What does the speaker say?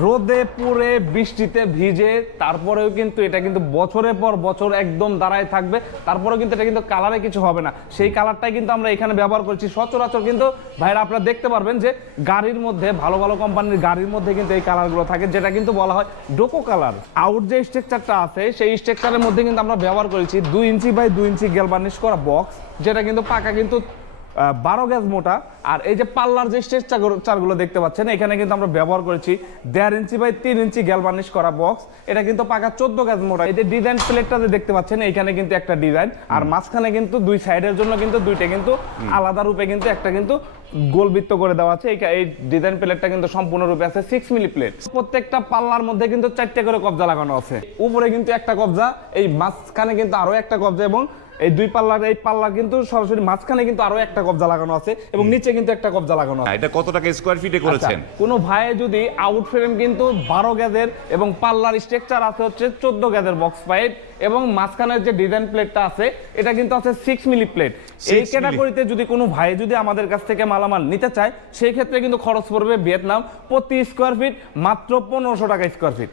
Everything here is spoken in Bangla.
রোদে পুড়ে বৃষ্টিতে ভিজে তারপরেও কিন্তু এটা কিন্তু বছরের পর বছর একদম দাঁড়ায় থাকবে, তারপরেও কিন্তু এটা কিন্তু কালারে কিছু হবে না। সেই কালারটাই কিন্তু আমরা এখানে ব্যবহার করছি। সচরাচর কিন্তু ভাইরা আপনারা দেখতে পারবেন যে গাড়ির মধ্যে ভালো ভালো কোম্পানির গাড়ির মধ্যে কিন্তু এই কালারগুলো থাকে, যেটা কিন্তু বলা হয় ডোকো কালার। আউট যে স্ট্রাকচারটা আছে সেই স্ট্রাকচারের মধ্যে কিন্তু আমরা ব্যবহার করেছি 2 ইঞ্চি বাই 2 ইঞ্চি গ্যালভানিশ করা বক্স, যেটা কিন্তু পাকা কিন্তু 12 গজ মোটা। আর এই যে পাল্লার যে স্ট্রাকচারগুলো দেখতে পাচ্ছেন এখানে কিন্তু আমরা ব্যবহার করেছি 1.5 ইঞ্চি বাই 3 ইঞ্চি গ্যালভানিশ করা বক্স, এটা কিন্তু পাকা 14 গজ মোটা। এই যে ডিজাইন প্লেটটা যে দেখতে পাচ্ছেন এখানে কিন্তু একটা ডিজাইন, আর মাঝখানে কিন্তু দুই সাইডের জন্য কিন্তু দুইটা কিন্তু আলাদা রূপে কিন্তু একটা কিন্তু গোলবৃত্ত করে দেওয়া আছে। এই ডিজাইন প্লেটটা কিন্তু সম্পূর্ণরূপে আছে 6 মিলি প্লেট। প্রত্যেকটা পাল্লার মধ্যে কিন্তু 4টে করে কবজা লাগানো আছে। উপরে কিন্তু একটা কবজা, এই মাঝখানে কিন্তু আরো একটা কবজা, এবং এই দুই পাল্লার এই পাল্লা কিন্তু সরাসরি মাঝখানে কিন্তু আরো একটা কবজা লাগানো আছে, এবং নিচে কিন্তু একটা কবজা লাগানো আছে। এটা কত টাকা স্কয়ার ফিটে করেছেন? কোনো ভাই যদি আউট ফ্রেম কিন্তু 12 গজের এবং পাল্লার স্ট্রাকচার আছে হচ্ছে 14 গজের বক্স পাইপ, এবং মাঝখানের যে ডিজাইন প্লেটটা আছে এটা কিন্তু আছে 6 মিলি প্লেট। এই ক্যাটাগরিতে যদি কোনো ভাই যদি আমাদের কাছ থেকে মালামাল নিতে চায় সেই ক্ষেত্রে কিন্তু খরচ পড়বে ভিয়েতনাম প্রতি স্কয়ার ফিট মাত্র 1500 টাকা স্কয়ার ফিট।